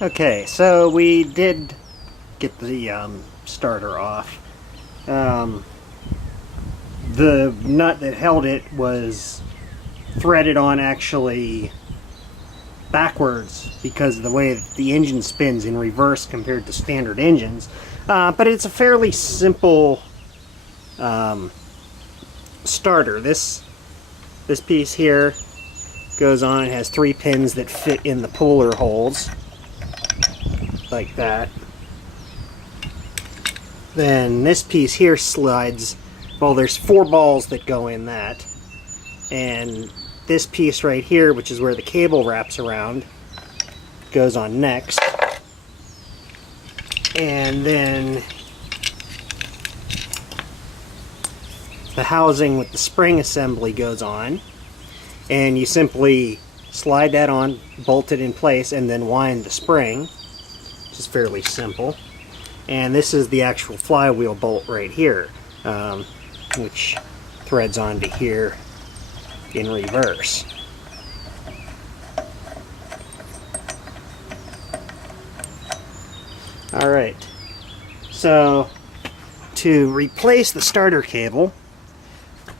Okay, so we did get the starter off. The nut that held it was threaded on actually backwards because of the way the engine spins in reverse compared to standard engines. But it's a fairly simple starter. This piece here goes on. It has 3 pins that fit in the puller holes like that. Then this piece here slides. Well, there's 4 balls that go in that, and this piece right here, which is where the cable wraps around, goes on next. And then the housing with the spring assembly goes on, and you simply slide that on, bolt it in place, and then wind the spring, which is fairly simple. And this is the actual flywheel bolt right here, which threads onto here in reverse. Alright, so to replace the starter cable,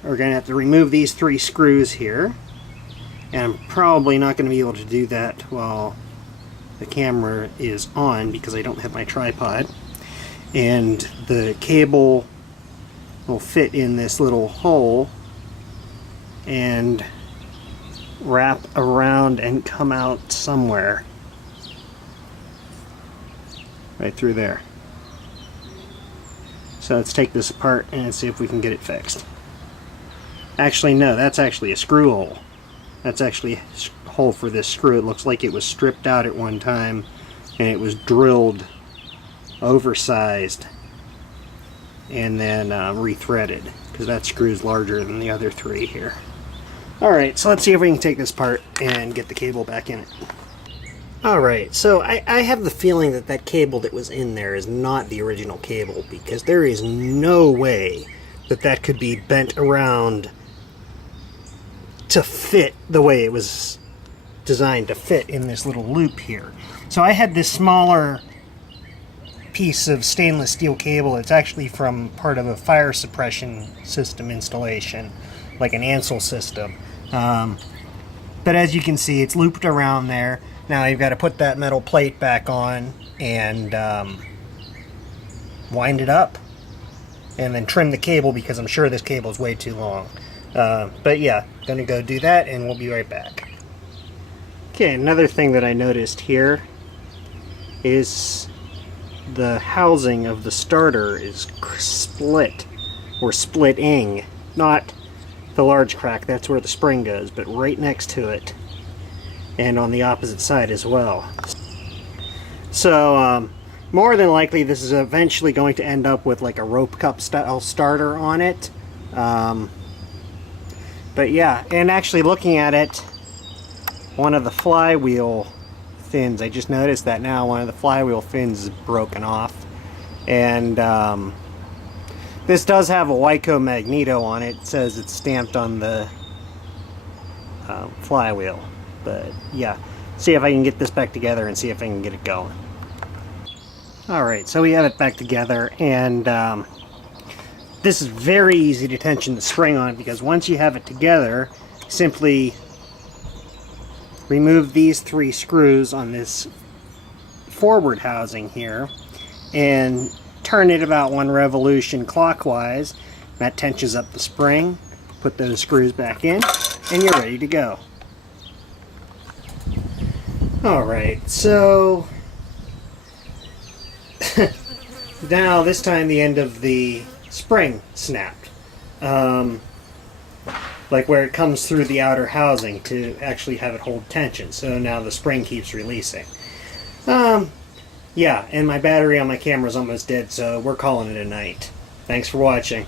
we're going to have to remove these 3 screws here, and I'm probably not going to be able to do that while the camera is on because I don't have my tripod. And the cable will fit in this little hole and wrap around and come out somewhere right through there. So let's take this apart and see if we can get it fixed. Actually, no, that's actually a screw hole. That's actually a hole for this screw. It looks like it was stripped out at one time and it was drilled oversized and then rethreaded, because that screw is larger than the other 3 here. Alright, so let's see if we can take this apart and get the cable back in it. Alright, so I have the feeling that that cable that was in there is not the original cable, because there is no way that that could be bent around to fit the way it was designed to fit in this little loop here. So I had this smaller piece of stainless steel cable. It's actually from part of a fire suppression system installation, like an Ansel system. But as you can see, it's looped around there. Now you've got to put that metal plate back on and wind it up, and then trim the cable, because I'm sure this cable is way too long. But yeah, gonna go do that and we'll be right back. Okay, another thing that I noticed here is the housing of the starter is split, or splitting. Not the large crack, that's where the spring goes, but right next to it, and on the opposite side as well. So more than likely this is eventually going to end up with like a rope cup style starter on it. But yeah, and actually looking at it, one of the flywheel fins, I just noticed that now, one of the flywheel fins is broken off. And this does have a Wyco magneto on it. It says it's stamped on the flywheel. But yeah, see if I can get this back together and see if I can get it going. Alright, so we have it back together, and this is very easy to tension the spring on, because once you have it together, simply remove these 3 screws on this forward housing here and turn it about 1 revolution clockwise. That tensions up the spring. Put those screws back in and you're ready to go. Alright, so now this time the end of the spring snapped. Like where it comes through the outer housing to actually have it hold tension. So now the spring keeps releasing. Yeah, and my battery on my camera is almost dead, so we're calling it a night. Thanks for watching.